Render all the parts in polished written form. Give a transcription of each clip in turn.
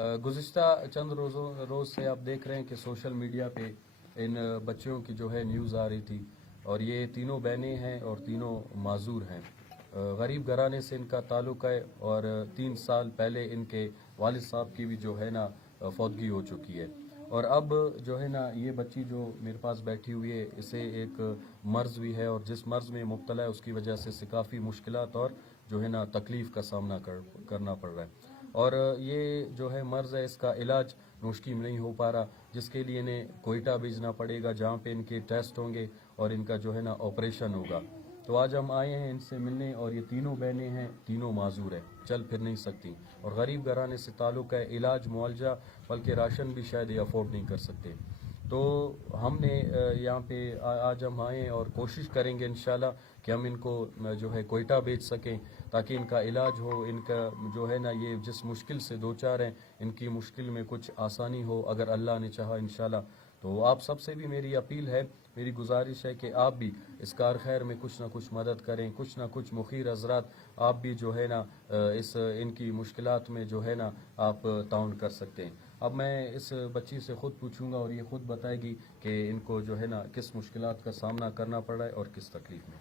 गुज़िश्ता चंद रोज़ से आप देख रहे हैं कि सोशल मीडिया पे इन बच्चियों की जो है न्यूज़ आ रही थी, और ये तीनों बहनें हैं और तीनों माजूर हैं। गरीब घराने से इनका ताल्लुक़ है और 3 साल पहले इनके वालिद साहब की भी जो है ना फौतगी हो चुकी है। और अब जो है ना ये बच्ची जो मेरे पास बैठी हुई है, इसे एक मर्ज़ भी है, और जिस मर्ज़ में मुब्तला है उसकी वजह से इसे काफ़ी मुश्किलात और जो है ना तकलीफ़ का सामना करना पड़ रहा है। और ये जो है मर्ज़ है, इसका इलाज मुश्किल नहीं हो पा रहा, जिसके लिए इन्हें कोयटा भेजना पड़ेगा, जहाँ पे इनके टेस्ट होंगे और इनका जो है ना ऑपरेशन होगा। तो आज हम आए हैं इनसे मिलने, और ये तीनों बहनें हैं, तीनों माजूर हैं, चल फिर नहीं सकती, और गरीब घराने से ताल्लुक़ है, इलाज मुआवजा बल्कि राशन भी शायद ये अफोर्ड नहीं कर सकते। तो हमने यहाँ पे आज हम आए और कोशिश करेंगे इंशाल्लाह कि हम इनको जो है कोयटा भेज सकें, ताकि इनका इलाज हो, इनका जो है ना ये जिस मुश्किल से दो चार हैं, इनकी मुश्किल में कुछ आसानी हो, अगर अल्लाह ने चाहा इंशाल्लाह। तो आप सबसे भी मेरी अपील है, मेरी गुजारिश है कि आप भी इस कार खैर में कुछ ना कुछ मदद करें, कुछ ना कुछ मुखीर हजरात आप भी जो है ना इस इनकी मुश्किलात में जो है ना आप ताउन कर सकते हैं। अब मैं इस बच्ची से ख़ुद पूछूंगा और ये ख़ुद बताएगी कि इनको जो है ना किस मुश्किलात का सामना करना पड़ा है और किस तकलीफ में।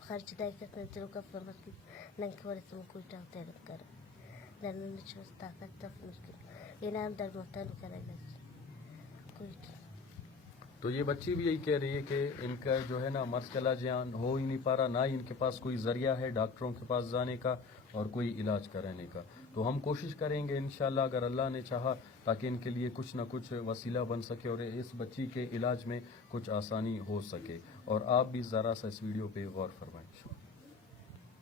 خرج دايكت نتلو كفر مكي ننك ورث مكوي تاوتين كر لأن نشوف تاكت تفنك ينام در محتاج كلاج كويت. تو یہ بچی بھی یہی کہہ رہی ہے کہ ان کا جو ہے نا مرض کا علاج یہاں ہو ہی نہیں پا رہا، نہ ہی ان کے پاس کوئی ذریعہ ہے ڈاکٹروں کے پاس جانے کا اور کوئی علاج کرانے کا۔ تو ہم کوشش کریں گے انشاءاللہ اگر اللہ نے چاہا، تاکہ ان کے لیے کچھ نہ کچھ وسیلہ بن سکے اور اس بچی کے علاج میں کچھ آسانی ہو سکے۔ اور آپ بھی ذرا سا اس ویڈیو پہ غور فرمائیں۔